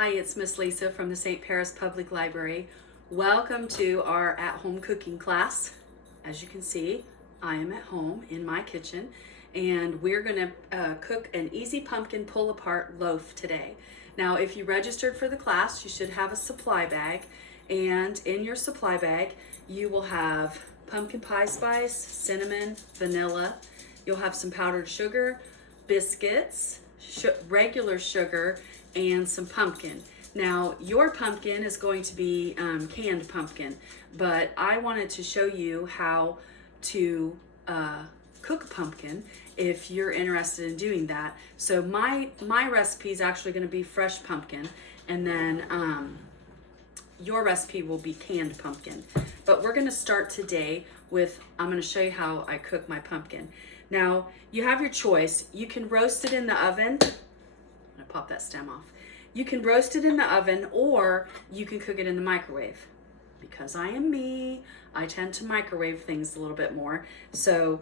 Hi, it's Miss Lisa from the St. Paris Public Library. Welcome to our at-home cooking class. As you can see, I am at home in my kitchen and we're going to cook an easy pumpkin pull-apart loaf today. Now, if you registered for the class, you should have a supply bag, and in your supply bag you will have pumpkin pie spice, cinnamon, vanilla. You'll have some powdered sugar, biscuits, regular sugar, and some pumpkin. Now, your pumpkin is going to be canned pumpkin, but I wanted to show you how to cook a pumpkin if you're interested in doing that. So my recipe is actually going to be fresh pumpkin, and then your recipe will be canned pumpkin. But we're going to start today with, I'm going to show you how I cook my pumpkin. Now, you have your choice. You can roast it in the oven. I'm gonna pop that stem off. You can roast it in the oven, or you can cook it in the microwave. Because I am me, I tend to microwave things a little bit more. So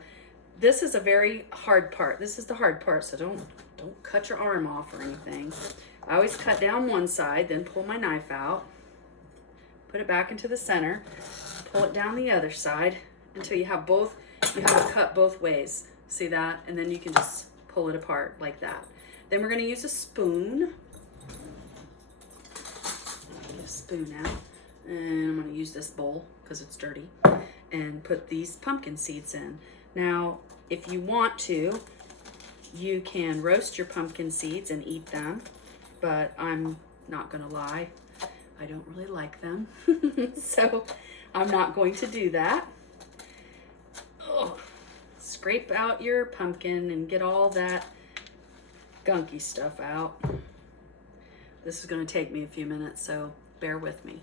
this is a very hard part. This is the hard part, so don't cut your arm off or anything. I always cut down one side, then pull my knife out, put it back into the center, pull it down the other side until you have it cut both ways. See that? And then you can just pull it apart like that. Then we're going to use a spoon. Get a spoon out. And I'm going to use this bowl because it's dirty. And put these pumpkin seeds in. Now, if you want to, you can roast your pumpkin seeds and eat them. But I'm not going to lie. I don't really like them. So I'm not going to do that. Oh, scrape out your pumpkin and get all that gunky stuff out. This is going to take me a few minutes, so bear with me.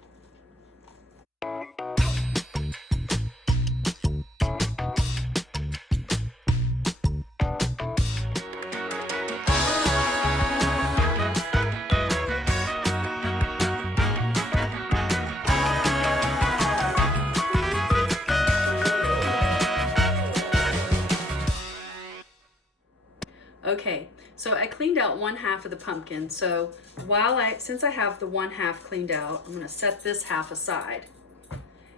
Okay, so I cleaned out one half of the pumpkin. So since I have the one half cleaned out, I'm gonna set this half aside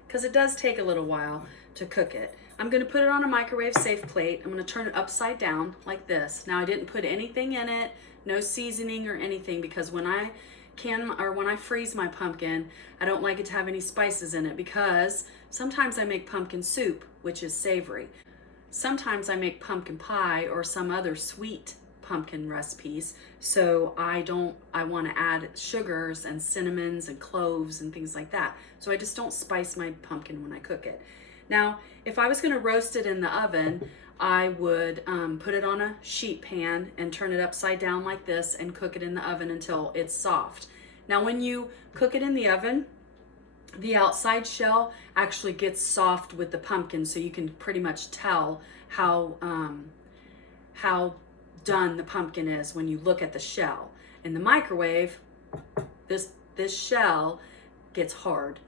because it does take a little while to cook it. I'm gonna put it on a microwave safe plate. I'm gonna turn it upside down like this. Now I didn't put anything in it, no seasoning or anything, because when I freeze my pumpkin, I don't like it to have any spices in it, because sometimes I make pumpkin soup, which is savory. Sometimes I make pumpkin pie or some other sweet pumpkin recipes, so I want to add sugars and cinnamons and cloves and things like that. So I just don't spice my pumpkin when I cook it. Now, if I was going to roast it in the oven, I would put it on a sheet pan and turn it upside down like this and cook it in the oven until it's soft. Now, when you cook it in the oven, the outside shell actually gets soft with the pumpkin, so you can pretty much tell how done the pumpkin is when you look at the shell. In the microwave, this shell gets hard,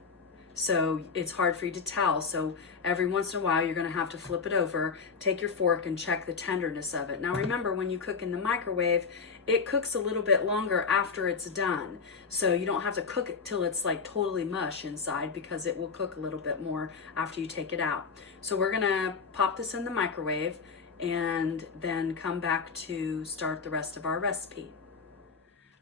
so it's hard for you to tell. So every once in a while you're going to have to flip it over, take your fork and check the tenderness of it. Now remember, when you cook in the microwave, it cooks a little bit longer after it's done. So you don't have to cook it till it's like totally mush inside, because it will cook a little bit more after you take it out. So we're going to pop this in the microwave and then come back to start the rest of our recipe.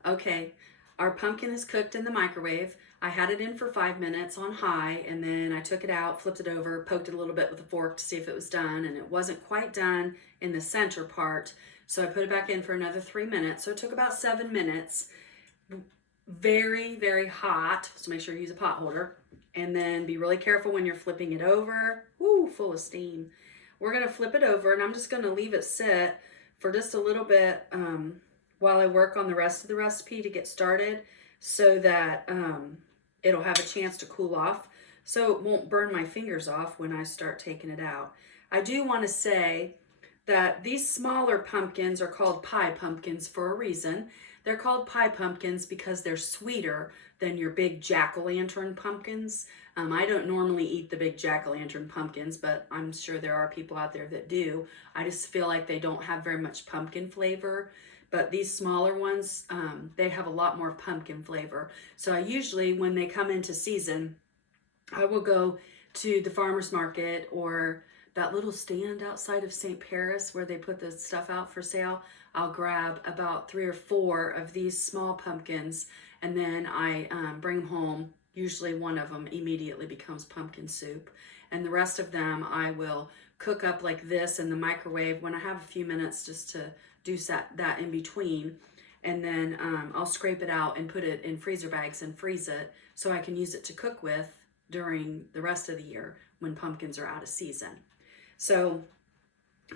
Okay, our pumpkin is cooked in the microwave. I had it in for 5 minutes on high, and then I took it out, flipped it over, poked it a little bit with a fork to see if it was done, and it wasn't quite done in the center part. So I put it back in for another 3 minutes. So it took about 7 minutes. Very, very hot, so make sure you use a pot holder. And then be really careful when you're flipping it over. Woo, full of steam. We're gonna flip it over, and I'm just gonna leave it sit for just a little bit while I work on the rest of the recipe to get started, so that it'll have a chance to cool off, so it won't burn my fingers off when I start taking it out. I do want to say that these smaller pumpkins are called pie pumpkins for a reason. They're called pie pumpkins because they're sweeter than your big jack-o'-lantern pumpkins. I don't normally eat the big jack-o'-lantern pumpkins, but I'm sure there are people out there that do. I just feel like they don't have very much pumpkin flavor. but these smaller ones, they have a lot more pumpkin flavor. So I usually, when they come into season, I will go to the farmer's market or that little stand outside of St. Paris where they put the stuff out for sale. I'll grab about 3 or 4 of these small pumpkins, and then I bring them home. Usually one of them immediately becomes pumpkin soup, and the rest of them I will cook up like this in the microwave when I have a few minutes, just to do that in between. And then I'll scrape it out and put it in freezer bags and freeze it so I can use it to cook with during the rest of the year when pumpkins are out of season. So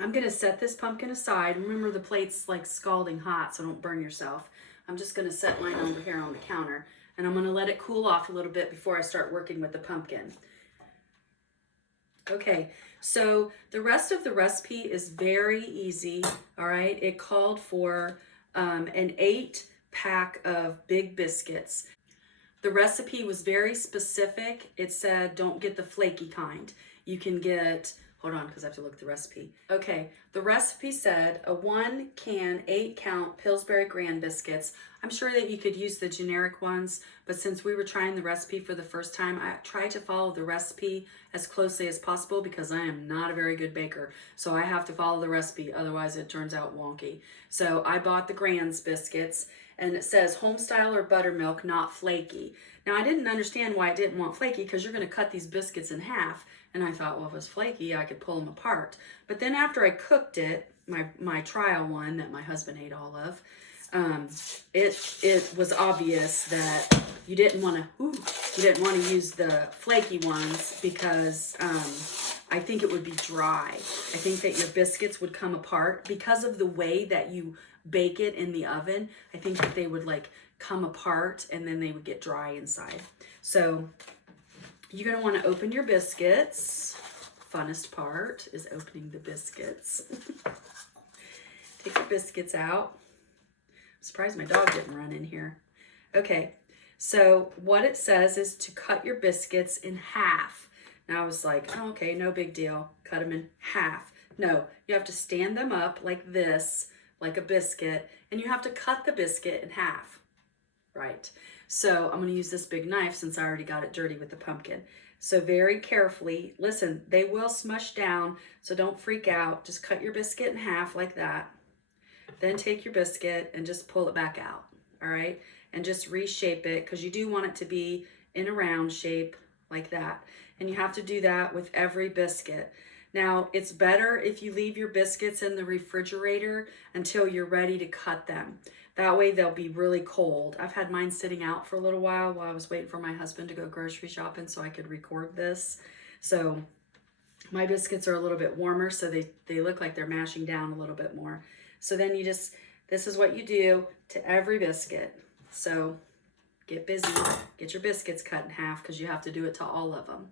I'm going to set this pumpkin aside. Remember, the plate's like scalding hot, so don't burn yourself. I'm just going to set mine over here on the counter, and I'm going to let it cool off a little bit before I start working with the pumpkin. Okay, so the rest of the recipe is very easy, all right? It called for an 8-pack of big biscuits. The recipe was very specific. It said don't get the flaky kind. You can get, hold on because I have to look at the recipe. Okay, the recipe said a 1 can 8-count Pillsbury Grand biscuits. I'm sure that you could use the generic ones, but since we were trying the recipe for the first time, I tried to follow the recipe as closely as possible because I am not a very good baker. So I have to follow the recipe, otherwise it turns out wonky. So I bought the Grands biscuits, and it says home style or buttermilk, not flaky. Now I didn't understand why I didn't want flaky, because you're going to cut these biscuits in half. And I thought, well, if it was flaky, I could pull them apart. But then after I cooked it, my trial one that my husband ate all of, it was obvious that you didn't want to use the flaky ones, because I think it would be dry. I think that your biscuits would come apart because of the way that you bake it in the oven. I think that they would like come apart and then they would get dry inside. So you're going to want to open your biscuits. Funnest part is opening the biscuits. Take your biscuits out. I'm surprised my dog didn't run in here. Okay, so what it says is to cut your biscuits in half. Now I was like, oh, okay, no big deal. Cut them in half. No, you have to stand them up like this, like a biscuit, and you have to cut the biscuit in half. Right. So I'm going to use this big knife since I already got it dirty with the pumpkin. So very carefully, listen, they will smush down, so don't freak out. Just cut your biscuit in half like that. Then take your biscuit and just pull it back out, all right? And just reshape it, because you do want it to be in a round shape like that. And you have to do that with every biscuit. Now, it's better if you leave your biscuits in the refrigerator until you're ready to cut them. That way they'll be really cold. I've had mine sitting out for a little while I was waiting for my husband to go grocery shopping so I could record this. So my biscuits are a little bit warmer, so they look like they're mashing down a little bit more. So then this is what you do to every biscuit. So get busy, get your biscuits cut in half, because you have to do it to all of them.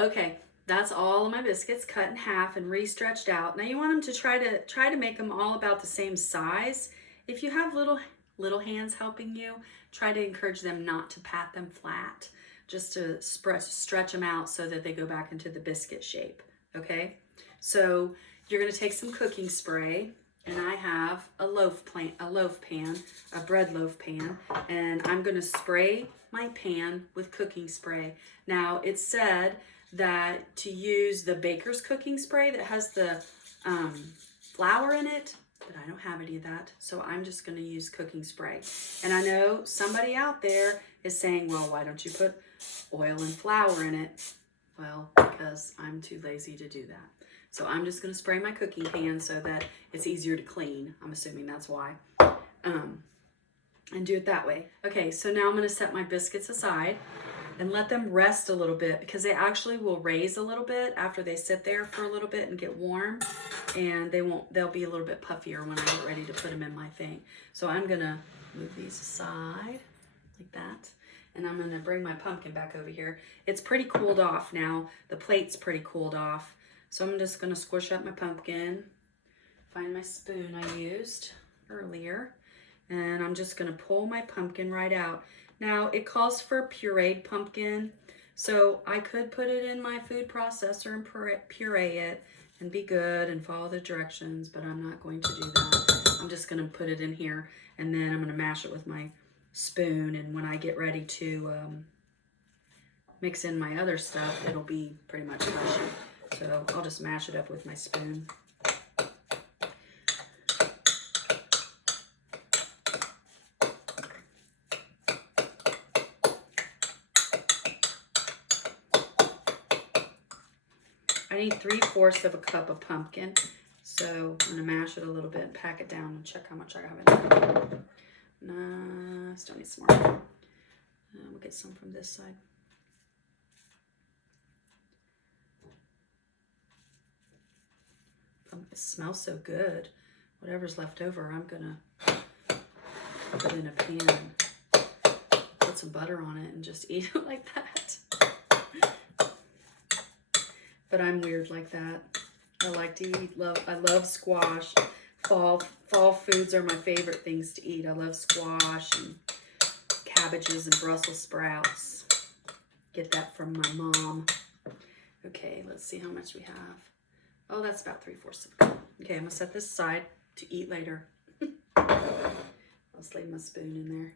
Okay, that's all of my biscuits cut in half and re-stretched out. Now you want them to try to make them all about the same size. If you have little hands helping you, try to encourage them not to pat them flat, just to stretch them out so that they go back into the biscuit shape. Okay, so you're going to take some cooking spray, and I have a loaf pan, a bread loaf pan, and I'm going to spray my pan with cooking spray. Now it said that to use the baker's cooking spray that has the flour in it, but I don't have any of that, so I'm just going to use cooking spray. And I know somebody out there is saying, well, why don't you put oil and flour in it? Well, because I'm too lazy to do that. So I'm just going to spray my cooking pan so that it's easier to clean. I'm assuming that's why. And do it that way. Okay, so now I'm going to set my biscuits aside and let them rest a little bit, because they actually will raise a little bit after they sit there for a little bit and get warm, and they'll be a little bit puffier when I get ready to put them in my thing. So I'm going to move these aside like that. And I'm going to bring my pumpkin back over here. It's pretty cooled off now. The plate's pretty cooled off. So I'm just going to squish up my pumpkin, find my spoon I used earlier, and I'm just going to pull my pumpkin right out. Now, it calls for pureed pumpkin, so I could put it in my food processor and puree it and be good and follow the directions, but I'm not going to do that. I'm just going to put it in here, and then I'm going to mash it with my spoon, and when I get ready to mix in my other stuff, it'll be pretty much mushy. So I'll just mash it up with my spoon. I need 3/4 of a cup of pumpkin, so I'm gonna mash it a little bit and pack it down and check how much I have in there. Nah, still need some more. We'll get some from this side. It smells so good. Whatever's left over, I'm gonna put it in a pan, put some butter on it, and just eat it like that. But I'm weird like that. I like to eat. I love squash. Fall foods are my favorite things to eat. I love squash and cabbages and Brussels sprouts. Get that from my mom. Okay, let's see how much we have. Oh, that's about 3/4 of a cup. Okay, I'm gonna set this aside to eat later. I'll just leave my spoon in there.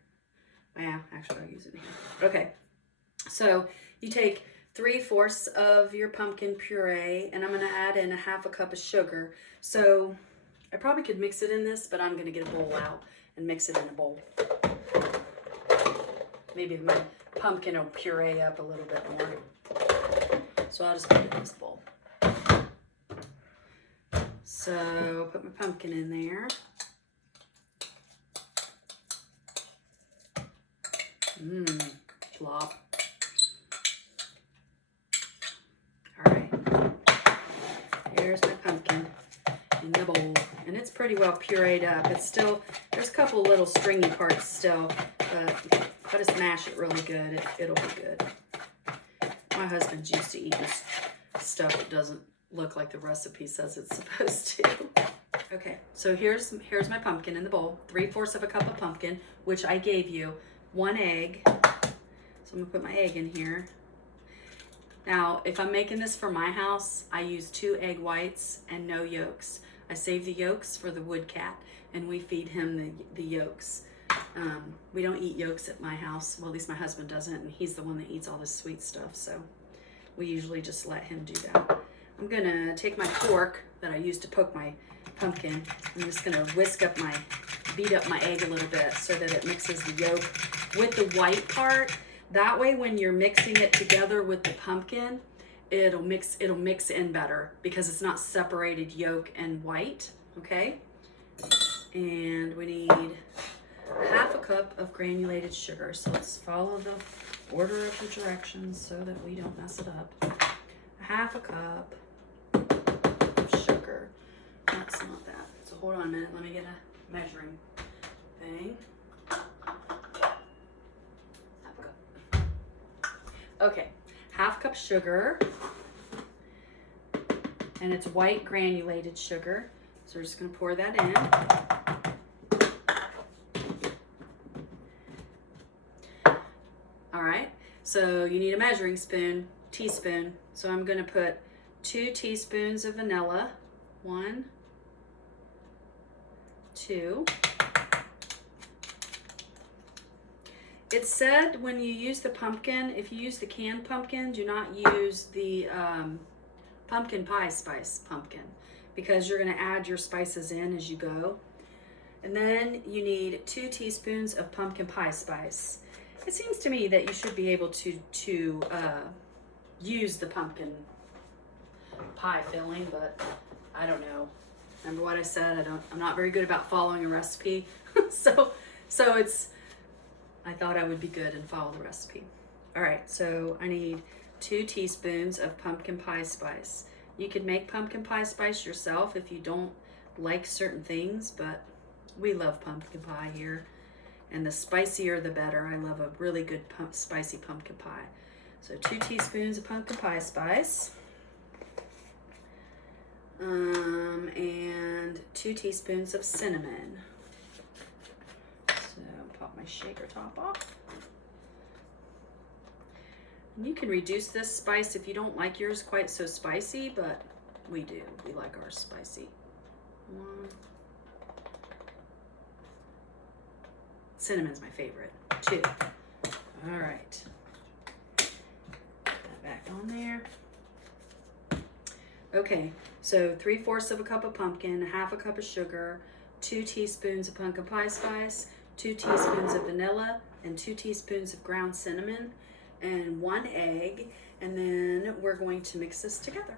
Yeah, actually I'll use it here. Okay, so you take 3/4 of your pumpkin puree, and I'm gonna add in 1/2 cup of sugar. So I probably could mix it in this, but I'm gonna get a bowl out and mix it in a bowl. Maybe my pumpkin will puree up a little bit more. So I'll just put it in this bowl. So put my pumpkin in there. Plop. All right. Here's my pumpkin in the bowl, and it's pretty well pureed up. It's still, there's a couple little stringy parts still, but if I just mash it really good, it'll be good. My husband's used to eating stuff that doesn't look like the recipe says it's supposed to. Okay, so here's my pumpkin in the bowl. 3/4 of a cup of pumpkin, which I gave you. 1 egg. So I'm gonna put my egg in here. Now, if I'm making this for my house, I use 2 egg whites and no yolks. I save the yolks for the wood cat, and we feed him the yolks. We don't eat yolks at my house. Well, at least my husband doesn't, and he's the one that eats all this sweet stuff, so we usually just let him do that. I'm gonna take my fork that I used to poke my pumpkin. I'm just gonna beat up my egg a little bit so that it mixes the yolk with the white part. That way, when you're mixing it together with the pumpkin, it'll mix in better because it's not separated yolk and white, okay? And we need 1/2 cup of granulated sugar. So let's follow the order of the directions so that we don't mess it up. 1/2 cup of sugar. That's not that. So hold on a minute. Let me get a measuring thing. 1/2 cup. Okay, 1/2 cup sugar. And it's white granulated sugar. So we're just going to pour that in. All right, so you need a measuring spoon, teaspoon. So I'm going to put 2 teaspoons of vanilla. 1, 2. It said when you use the pumpkin, if you use the canned pumpkin, do not use the pumpkin pie spice pumpkin, because you're going to add your spices in as you go. And then you need 2 teaspoons of pumpkin pie spice. It seems to me that you should be able to use the pumpkin pie filling, but I don't know. Remember what I said? I'm not very good about following a recipe. so I thought I would be good and follow the recipe. All right, so I need 2 teaspoons of pumpkin pie spice. You could make pumpkin pie spice yourself if you don't like certain things, but we love pumpkin pie here. And the spicier the better. I love a really good spicy pumpkin pie. So 2 teaspoons of pumpkin pie spice. And 2 teaspoons of cinnamon. So pop my shaker top off. And you can reduce this spice if you don't like yours quite so spicy, but we do. We like ours spicy. 1. Cinnamon's my favorite. 2. All right. Put that back on there. Okay, so 3/4 of a cup of pumpkin, 1/2 cup of sugar, 2 teaspoons of pumpkin pie spice, 2 teaspoons of vanilla, and 2 teaspoons of ground cinnamon, and 1 egg. And then we're going to mix this together.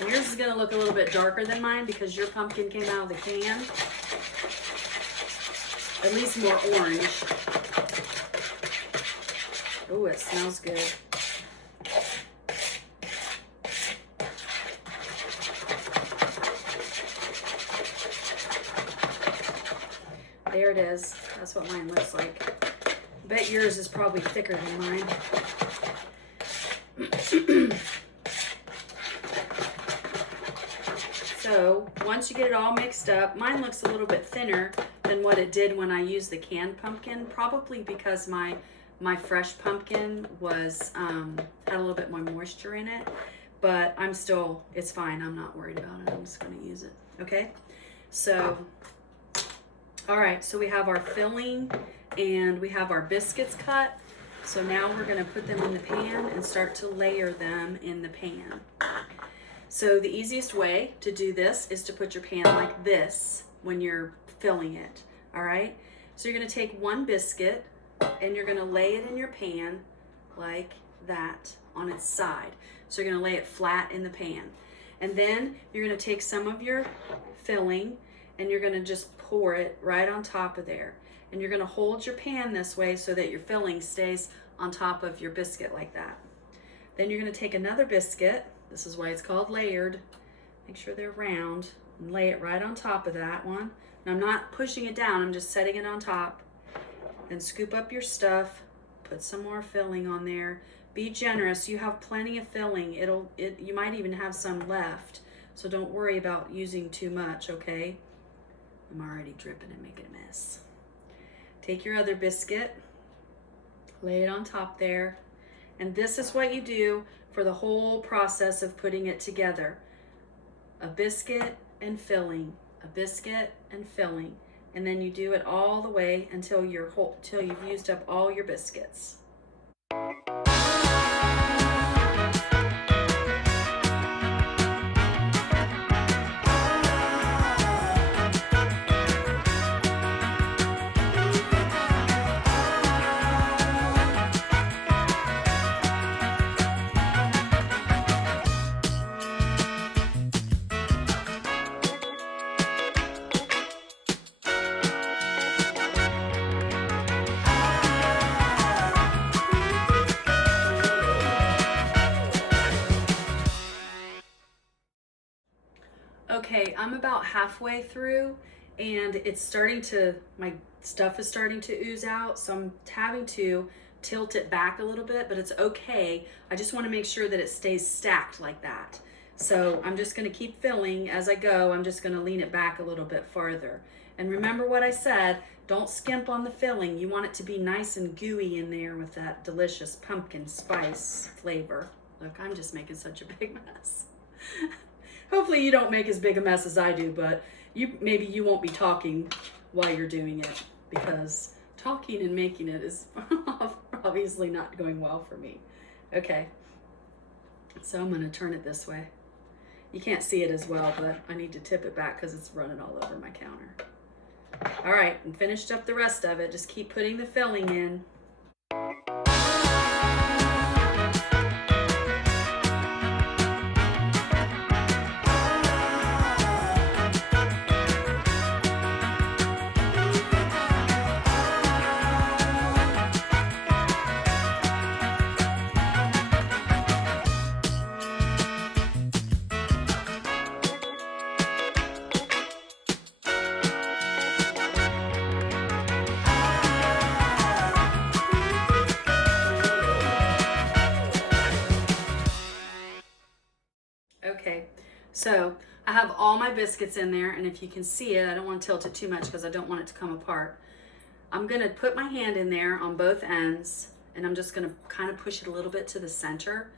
Yours is going to look a little bit darker than mine because your pumpkin came out of the can. At least more orange. Oh, it smells good. There it is. That's what mine looks like. I bet yours is probably thicker than mine. So once you get it all mixed up, mine looks a little bit thinner than what it did when I used the canned pumpkin, probably because my fresh pumpkin was had a little bit more moisture in it, but it's fine. I'm not worried about it. I'm just going to use it. Okay, so all right, so we have our filling and we have our biscuits cut. So now we're going to put them in the pan and start to layer them in the pan. So the easiest way to do this is to put your pan like this when you're filling it. All right, so you're going to take 1 biscuit and you're going to lay it in your pan like that on its side. So you're going to lay it flat in the pan. And then you're going to take some of your filling and you're going to just pour it right on top of there. And you're going to hold your pan this way so that your filling stays on top of your biscuit like that. Then you're going to take another biscuit. This is why it's called layered. Make sure they're round and lay it right on top of that one. And I'm not pushing it down, I'm just setting it on top. And scoop up your stuff, put some more filling on there. Be generous, you have plenty of filling. You might even have some left, so don't worry about using too much, okay? I'm already dripping and making a mess. Take your other biscuit, lay it on top there, and this is what you do for the whole process of putting it together. A biscuit and filling, a biscuit and filling. And then you do it all the way until till you've used up all your biscuits. Okay, I'm about halfway through and my stuff is starting to ooze out, so I'm having to tilt it back a little bit, but it's okay. I just want to make sure that it stays stacked like that. So I'm just going to keep filling as I go. I'm just going to lean it back a little bit farther. And remember what I said, don't skimp on the filling. You want it to be nice and gooey in there with that delicious pumpkin spice flavor. Look, I'm just making such a big mess. Hopefully you don't make as big a mess as I do, but maybe you won't be talking while you're doing it, because talking and making it is obviously not going well for me. Okay, so I'm going to turn it this way. You can't see it as well, but I need to tip it back because it's running all over my counter. All right, and finished up the rest of it. Just keep putting the filling in. Okay, so I have all my biscuits in there, and if you can see it, I don't want to tilt it too much because I don't want it to come apart. I'm going to put my hand in there on both ends, and I'm just going to kind of push it a little bit to the center,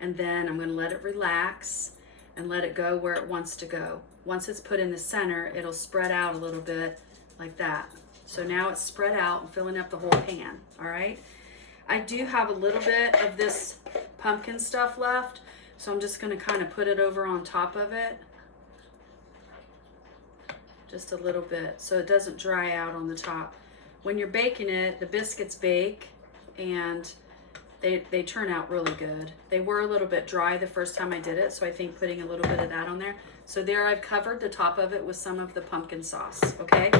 and then I'm going to let it relax and let it go where it wants to go. Once it's put in the center, it'll spread out a little bit like that. So now it's spread out and filling up the whole pan, all right? I do have a little bit of this pumpkin stuff left, so I'm just going to kind of put it over on top of it. Just a little bit so it doesn't dry out on the top. When you're baking it, the biscuits bake and they turn out really good. They were a little bit dry the first time I did it, so I think putting a little bit of that on there. So there I've covered the top of it with some of the pumpkin sauce, okay?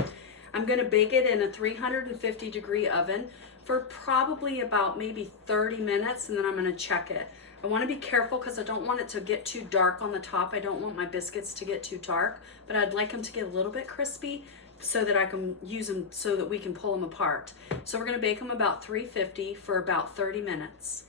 I'm going to bake it in a 350 degree oven for probably about maybe 30 minutes, and then I'm going to check it. I want to be careful because I don't want it to get too dark on the top. I don't want my biscuits to get too dark, but I'd like them to get a little bit crispy so that I can use them so that we can pull them apart. So we're going to bake them about 350 for about 30 minutes.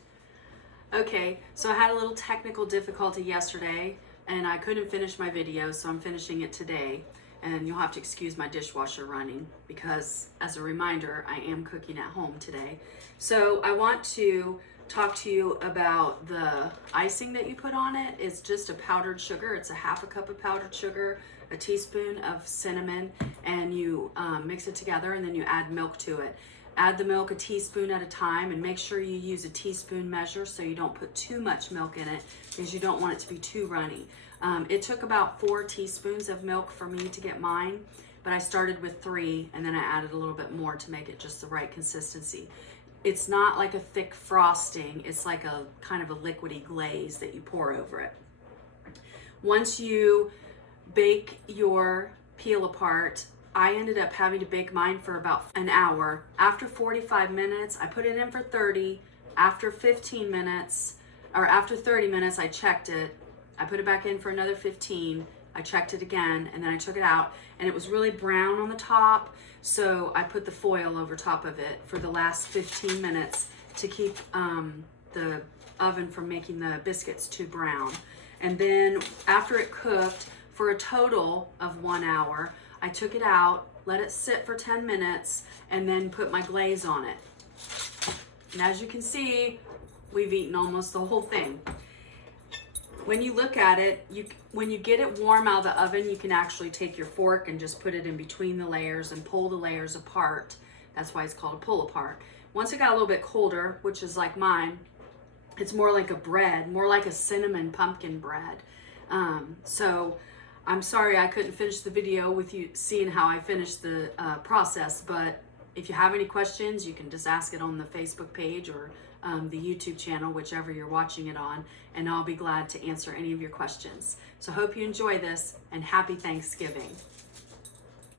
Okay, so I had a little technical difficulty yesterday and I couldn't finish my video, so I'm finishing it today. And you'll have to excuse my dishwasher running because, as a reminder, I am cooking at home today. So I want to talk to you about the icing that you put on it. It's just a powdered sugar. It's a half a cup of powdered sugar, a teaspoon of cinnamon, and you mix it together, and then you add milk to it. Add the milk a teaspoon at a time, and make sure you use a teaspoon measure so you don't put too much milk in it because you don't want it to be too runny. It took about 4 teaspoons of milk for me to get mine, but I started with 3 and then I added a little bit more to make it just the right consistency. It's not like a thick frosting, it's like a kind of a liquidy glaze that you pour over it. Once you bake your peel apart, I ended up having to bake mine for about an hour. After 45 minutes, I put it in for 30. After 15 minutes, or after 30 minutes, I checked it. I put it back in for another 15. I checked it again, and then I took it out, and it was really brown on the top, so I put the foil over top of it for the last 15 minutes to keep the oven from making the biscuits too brown. And then after it cooked for a total of 1 hour, I took it out, let it sit for 10 minutes, and then put my glaze on it. And as you can see, we've eaten almost the whole thing. When you look at it, when you get it warm out of the oven, you can actually take your fork and just put it in between the layers and pull the layers apart. That's why it's called a pull apart. Once it got a little bit colder, which is like mine, it's more like a bread, more like a cinnamon pumpkin bread. So I'm sorry I couldn't finish the video with you seeing how I finished the process, but if you have any questions, you can just ask it on the Facebook page or the YouTube channel, whichever you're watching it on, and I'll be glad to answer any of your questions. So hope you enjoy this, and happy Thanksgiving.